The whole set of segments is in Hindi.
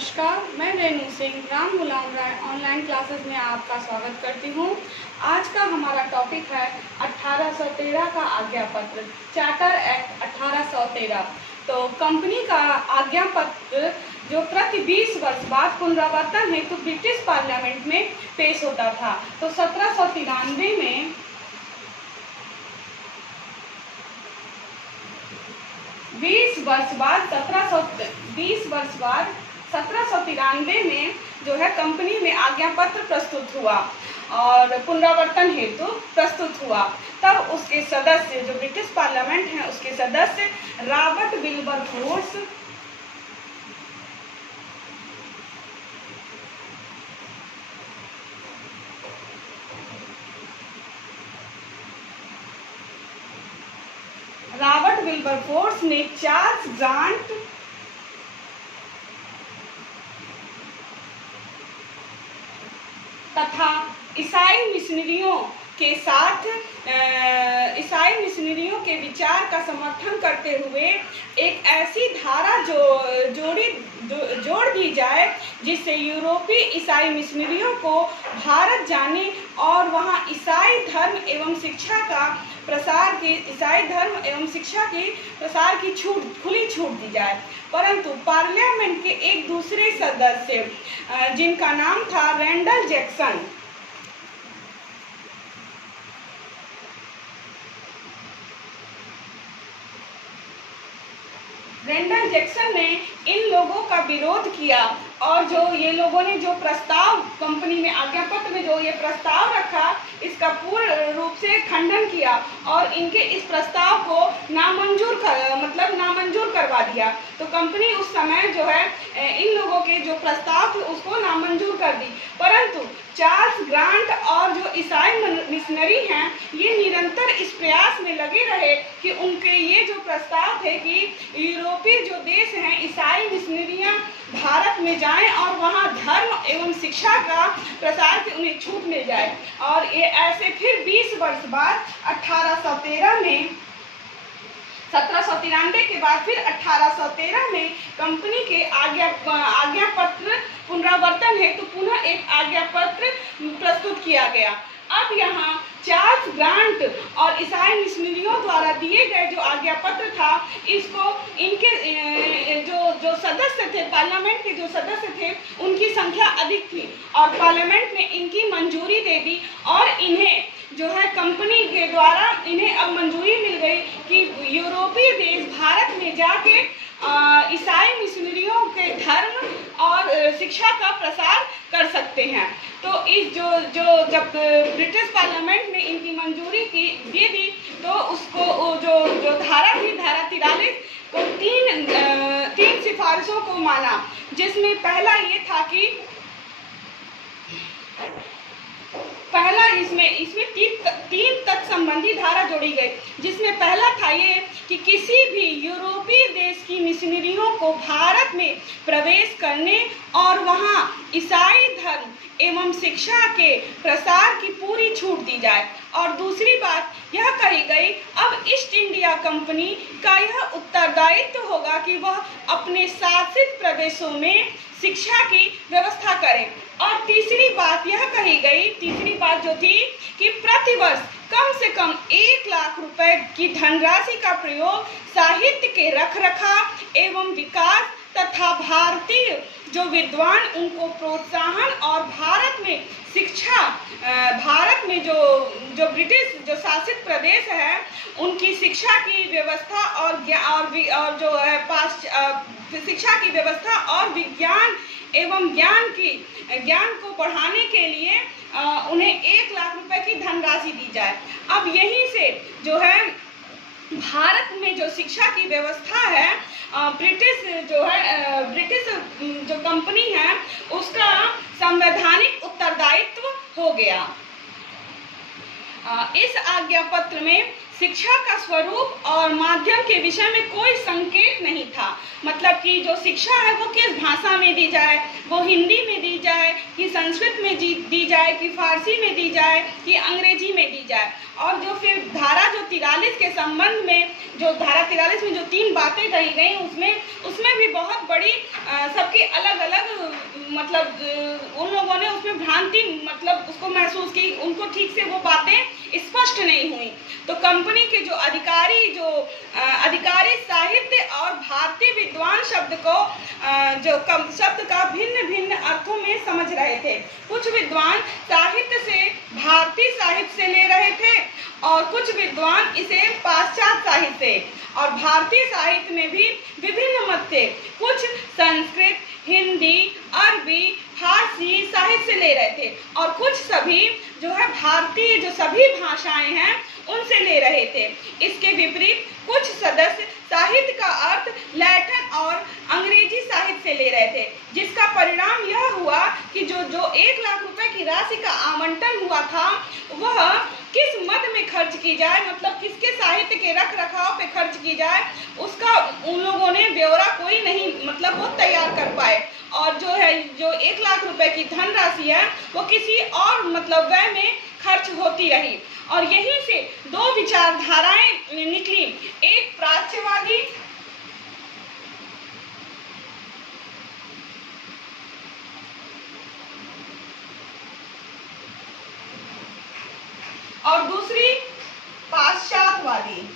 नमस्कार, मैं रेणु सिंह राम गुलाम राय ऑनलाइन क्लासेस में आपका स्वागत करती हूँ। आज का हमारा टॉपिक है 1813 का आज्ञा पत्र, चार्टर एक्ट 1813। तो कंपनी का आज्ञा पत्र जो प्रति 20 वर्ष बाद पुनरावर्तन हेतु तो ब्रिटिश पार्लियामेंट में पेश होता था। तो 1793 में 20 वर्ष बाद 1793 में जो है कंपनी में आज्ञा पत्र प्रस्तुत हुआ और पुनरावर्तन हेतु प्रस्तुत हुआ। तब उसके सदस्य जो ब्रिटिश पार्लियामेंट हैं उसके सदस्य रॉबर्ट विल्बरफोर्स ने चार्ल्स ग्रांट तथा ईसाई मिशनरियों के विचार का समर्थन करते हुए एक ऐसी धारा जोड़ दी जाए जिससे यूरोपीय ईसाई मिशनरियों को भारत जाने और वहां ईसाई धर्म एवं शिक्षा की खुली छूट दी जाए। परंतु पार्लियामेंट के एक दूसरे सदस्य जिनका नाम था रैंडल जैक्सन ने इन लोगों का विरोध किया और जो ये लोगों ने जो प्रस्ताव कंपनी में आज्ञा पत्र में जो ये प्रस्ताव रखा इसका पूर्ण रूप से खंडन किया और इनके इस प्रस्ताव को नामंजूर करवा दिया। तो कंपनी उस समय जो है इन लोगों के जो प्रस्ताव थे उसको नामंजूर कर दी। परंतु चार्ल्स ग्रांट और जो ईसाई मिशनरी हैं ये निरंतर इस प्रयास में लगे रहे कि उनके ये जो प्रस्ताव थे कि यूरोपीय जो देश हैं ईसाई मिशनरियां भारत में जाएं और वहां धर्म एवं शिक्षा का प्रसार की उन्हें छूट मिल जाए। और ये ऐसे फिर 20 वर्ष बाद 1813 में 1793 के बाद फिर 1813 में कंपनी के आज्ञा पत्र पुनरावर्तन हेतु पुनः एक आज्ञा पत्र प्रस्तुत किया गया। अब यहाँ चार्ल्स ग्रांट और ईसाई मिशनरियों द्वारा दिए गए जो आज्ञा पत्र था इसको इनके जो सदस्य थे पार्लियामेंट के जो सदस्य थे उनकी संख्या अधिक थी और पार्लियामेंट ने इनकी मंजूरी दे दी और इन्हें जो है कंपनी के द्वारा इन्हें अब मंजूरी मिल गई कि यूरोपीय देश भारत में जाके ईसाई मिशनरियों के धर्म और शिक्षा का प्रसार कर सकते हैं। तो इस जब ब्रिटिश पार्लियामेंट ने इनकी मंजूरी दे दी तो उसको जो धारा थी धारा 43 को तीन सिफारिशों को माना, जिसमें पहला ये था कि इसमें तीन तक संबंधी धारा जोड़ी गई, जिसमें पहला था ये कि किसी भी यूरोपीय देश की मिशनरियों को भारत में प्रवेश करने और वहां ईसाई धर्म एवं शिक्षा के प्रसार की पूरी छूट दी जाए। और दूसरी बात यह कही गई अब ईस्ट इंडिया कंपनी का यह उत्तरदायित्व होगा कि वह अपने शासित प्रदेशों में शिक्षा की व्यवस्था करे। और तीसरी बात जो थी कि प्रतिवर्ष कम से कम 1 लाख रुपए की धनराशि का प्रयोग साहित्य के रखरखाव एवं विकास तथा भारतीय जो विद्वान उनको प्रोत्साहन और भारत में जो ब्रिटिश जो शासित प्रदेश है उनकी शिक्षा की व्यवस्था और जो है शिक्षा की व्यवस्था और विज्ञान एवं ज्ञान को बढ़ाने के लिए उन्हें 1 लाख रुपए की धनराशि दी जाए। अब यहीं से जो है भारत में जो शिक्षा की व्यवस्था है ब्रिटिश जो कंपनी है उसका संवैधानिक उत्तरदायित्व हो गया। इस आज्ञा पत्र में शिक्षा का स्वरूप और माध्यम के विषय में कोई संकेत नहीं था। मतलब कि जो शिक्षा है वो किस भाषा में दी जाए, वो हिंदी में दी जाए कि संस्कृत में दी जाए कि फारसी में दी जाए कि अंग्रेजी में दी जाए। और जो फिर धारा जो 43 के संबंध में, जो धारा 43 में जो 3 बातें कही गई उसमें भी बहुत बड़ी सबकी अलग अलग मतलब उन लोगों ने उसमें भ्रांति मतलब उसको महसूस की, उनको ठीक से वो बातें स्पष्ट नहीं हुई। तो कंपनी के जो अधिकारी साहित्य और भारतीय विद्वान शब्द को शब्द का भिन्न भिन्न अर्थों में समझ रहे थे। कुछ विद्वान साहित्य से भारतीय साहित्य से ले रहे थे और कुछ विद्वान इसे पाश्चात्य साहित्य से, और भारतीय साहित्य में भी विभिन्न मत थे। कुछ संस्कृत, हिंदी, अरबी, फारसी साहित्य से ले रहे थे और कुछ सभी जो है भारतीय जो सभी भाषाएं हैं उनसे ले रहे थे। इसके विपरीत कुछ सदस्य साहित्य का अर्थ लैटिन और अंग्रेजी साहित्य से ले रहे थे, जिसका परिणाम यह हुआ कि जो 1 लाख रुपए की राशि का आवंटन हुआ था वह किस मद में खर्च की जाए, मतलब किसके साहित्य के रख रखाव पे खर्च की जाए, उसका उन लोगों ने ब्यौरा कोई नहीं मतलब वो तैयार कर पाए। और जो 1 लाख रुपए की धनराशि है वो किसी और मतलब व्यय में खर्च होती रही। और यहीं से 2 विचारधाराएं निकली, एक प्राच्यवादी और दूसरी पाश्चात्यवादी।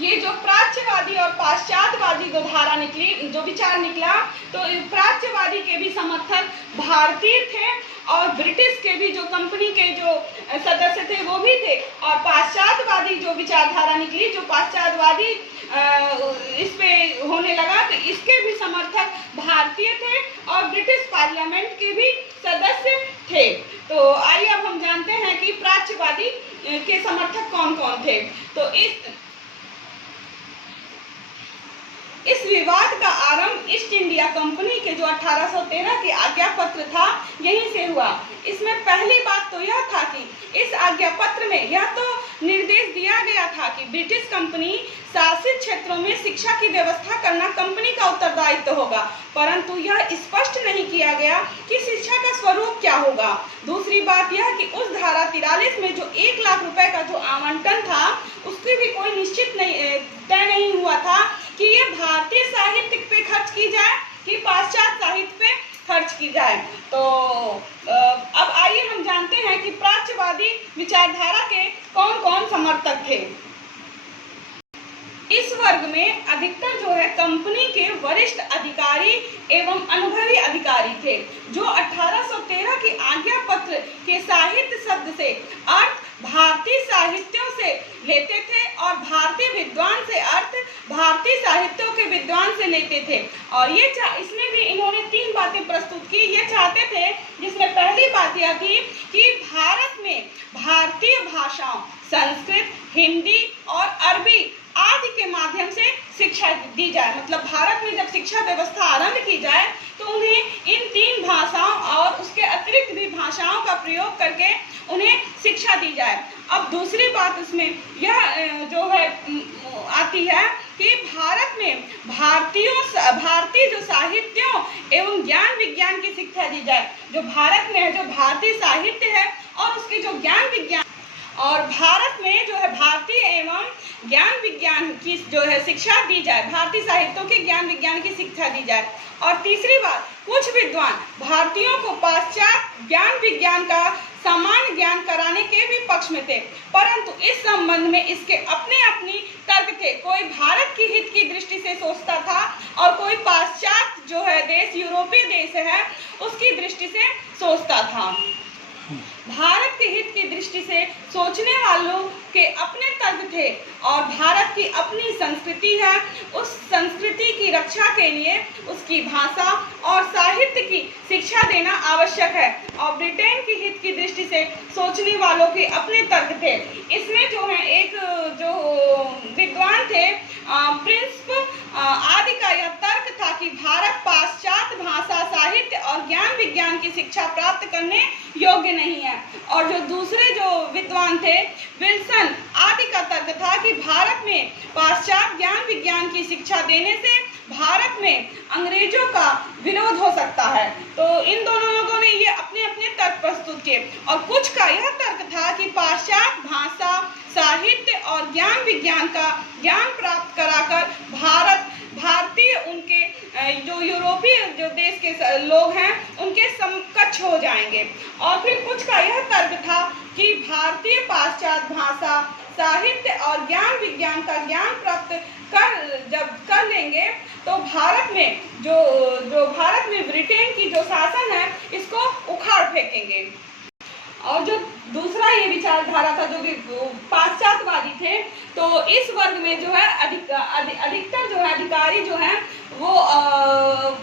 ये जो प्राच्यवादी और पाश्चात्यवादी जो धारा निकली, जो विचार निकला, तो प्राच्यवादी के भी समर्थक भारतीय थे और ब्रिटिश के भी जो कंपनी के जो सदस्य थे वो भी थे। और पाश्चात्यवादी जो विचारधारा निकली, जो पाश्चात्यवादी इस पे होने लगा, तो इसके भी समर्थक भारतीय थे और ब्रिटिश पार्लियामेंट के भी सदस्य थे। तो आइए अब हम जानते हैं कि प्राच्यवादी के समर्थक कौन कौन थे। तो इस विवाद का आरंभ ईस्ट इंडिया कंपनी के जो 1813 के आज्ञा पत्र था यहीं से हुआ। इसमें पहली बात तो यह था कि इस आज्ञा पत्र में यह तो निर्देश दिया गया था कि ब्रिटिश कंपनी शासित क्षेत्रों में शिक्षा की व्यवस्था करना कंपनी का उत्तरदायित्व होगा, परंतु यह स्पष्ट नहीं किया गया कि शिक्षा का स्वरूप क्या होगा। दूसरी बात यह कि उस धारा 43 में जो 1 लाख रुपए का जो आवंटन था उसकी भी कोई निश्चित तय नहीं हुआ था कि ये भारतीय साहित्य पे खर्च की जाए कि पाश्चात्य साहित्य पे खर्च की जाए। तो अब आइए हम जानते हैं कि प्राच्यवादी विचारधारा के कौन कौन समर्थक थे। इस वर्ग में अधिकतर जो है कंपनी के वरिष्ठ अधिकारी एवं अनुभवी अधिकारी थे, जो 1813 के आज्ञा पत्र के साहित्य शब्द से अर्थ भारतीय साहित्यों से लेते थे और भारतीय विद्वान से अर्थ भारतीय साहित्यों के विद्वान से लेते थे। और ये इसमें भी इन्होंने 3 बातें प्रस्तुत की। ये चाहते थे, जिसमें पहली बात यह थी कि भारत में भारतीय भाषाओं संस्कृत, हिंदी और अरबी आदि के माध्यम से शिक्षा दी जाए। मतलब भारत में जब शिक्षा व्यवस्था आरंभ की जाए तो उन्हें इन 3 भाषाओं और उसके अतिरिक्त भी भाषाओं का प्रयोग करके उन्हें शिक्षा दी जाए। अब दूसरी बात इसमें यह जो है आती है कि भारत में भारतीय जो साहित्यों एवं ज्ञान विज्ञान की शिक्षा दी जाए। जो भारत में जो भारतीय साहित्य है और उसके जो ज्ञान विज्ञान, और भारत में जो है भारतीय एवं ज्ञान विज्ञान की जो है शिक्षा दी जाए, भारतीय साहित्यों के ज्ञान विज्ञान की शिक्षा दी जाए। और तीसरी बात, कुछ विद्वान भारतीयों को पाश्चात्य ज्ञान विज्ञान का सामान्य ज्ञान कराने के भी पक्ष में थे, परंतु इस संबंध में इसके अपने अपनी तर्क थे। कोई भारत की हित की दृष्टि से सोचता था और कोई पाश्चात्य जो है देश, यूरोपीय देश है, उसकी दृष्टि से सोचता था। भारत के हित की दृष्टि से सोचने वालों के अपने तर्क थे और भारत की अपनी संस्कृति है, उस संस्कृति की रक्षा के लिए उसकी भाषा और साहित्य की शिक्षा देना आवश्यक है। और ब्रिटेन की हित की दृष्टि से सोचने वालों के अपने तर्क थे। इसमें जो है एक जो विद्वान थे प्रिंस आदि का यह तर्क था कि भारत पाश्चात्य भाषा साहित्य और ज्ञान विज्ञान की शिक्षा प्राप्त करने योग्य नहीं है। और जो दूसरे जो विद्वान थे, विल्सन आदि का तर्क था कि भारत में पाश्चात्य ज्ञान विज्ञान की शिक्षा देने से भारत में अंग्रेजों का विरोध हो सकता है। तो इन दोनों लोगों ने ये अपने अपने तर्क प्रस्तुत किए और कुछ का यह तर्क था कि पाश्चात्य भाषा, साहित्य और ज्ञान विज्ञान का ज्ञान प्राप्त कराकर भारतीय उनके जो यूरोपीय जो देश के लोग हैं उनके समकक्ष हो जाएंगे। और फिर कुछ का यह तर्क था कि भारतीय पाश्चात्य भाषा, साहित्य और ज्ञान विज्ञान का ज्ञान प्राप्त जब कर लेंगे तो भारत में ब्रिटेन की जो शासन है इसको उखाड़ फेंकेंगे। और जो दूसरा ये विचारधारा था, जो भी पाश्चात्यवादी थे, तो इस वर्ग में जो है अधिकतर जो है अधिकारी जो है वो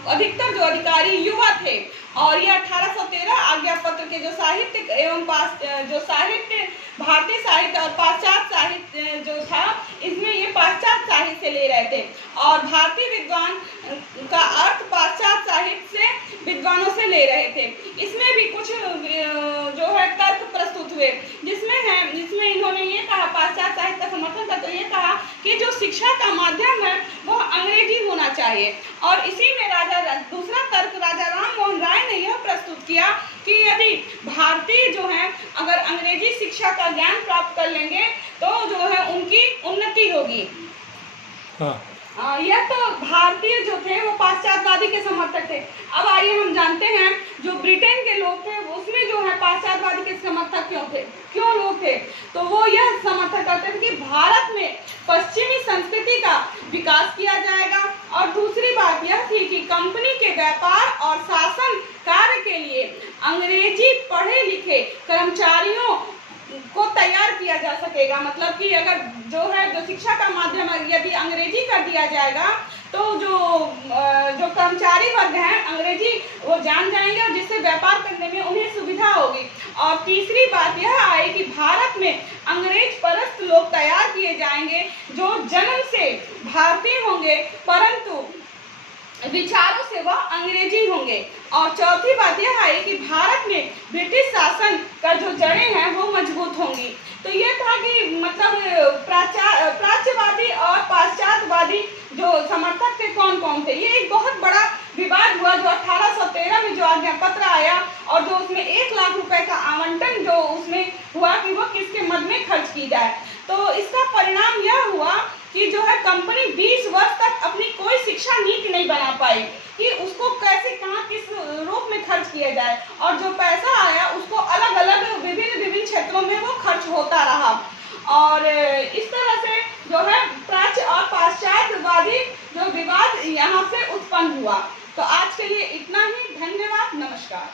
अधिकतर जो अधिकारी युवा थे। और ये 1813 आज्ञा पत्र के जो साहित्य एवं भारतीय साहित्य और पाश्चात्य साहित्य जो था, इसमें ये पाश्चात्य साहित्य से ले रहे थे और भारतीय विद्वान का अर्थ पाश्चात्य साहित्य से विद्वानों से ले रहे थे। इसमें भी कुछ जो है तर्क प्रस्तुत हुए, जिसमें इन्होंने ये कहा, पाश्चात्य साहित्य का समर्थन करते हुए कहा कि जो शिक्षा का माध्यम है वो अंग्रेजी होना चाहिए। और इसी में दूसरा तर्क राजा राम मोहन राय ने यह प्रस्तुत किया कि यदि भारतीय जो है अगर अंग्रेजी शिक्षा का ज्ञान प्राप्त कर लेंगे तो जो है उनकी उन्नति होगी। यह तो भारतीय जो थे वो पाश्चात्यवादी के समर्थक थे। अब आइए हम जानते हैं जो ब्रिटेन के लोग थे उसमें जो है पाश्चात्यवादी के समर्थक क्यों लोग थे। तो वो यह समर्थन करते थे कि भारत में पश्चिमी संस्कृति का विकास किया जाएगा। और दूसरी बात यह थी कि कंपनी के व्यापार और शासन कार्य के लिए अंग्रेजी पढ़े लिखे कर्मचारियों को तैयार किया जा सकेगा। मतलब कि अगर जो शिक्षा का माध्यम यदि अंग्रेजी कर दिया जाएगा तो जो कर्मचारी वर्ग हैं अंग्रेजी वो जान जाएंगे और जिससे व्यापार करने में उन्हें सुविधा होगी। और तीसरी बात यह आई कि भारत में अंग्रेज परस्त लोग तैयार किए जाएंगे जो जन्म से भारतीय होंगे परंतु विचारों से वह अंग्रेजी होंगे। और चौथी बात यह आई कि भारत में ब्रिटिश शासन का जो जड़ें हैं वो मजबूत होंगी। तो ये था कि मतलब प्राच्यवादी और पाश्चात्यवादी जो समर्थक थे कौन कौन थे। ये एक बहुत बड़ा विवाद हुआ जो 1813 में जो आज्ञा पत्र आया और जो उसमें 1 लाख रुपए का आवंटन जो उसमें हुआ कि वो किसके मद में खर्च की जाए। तो इसका परिणाम यह हुआ कि जो है कंपनी 20 वर्ष तक अपनी कोई शिक्षा नीति नहीं बना पाई कि उसको कैसे कहाँ किस रूप में खर्च किया जाए। और जो पैसा आया उसको अलग अलग विभिन्न क्षेत्रों में वो खर्च होता रहा। और इस तरह से जो है प्राच्य और पाश्चात्यवादी जो विवाद यहाँ से उत्पन्न हुआ। तो आज के लिए इतना ही। धन्यवाद, नमस्कार।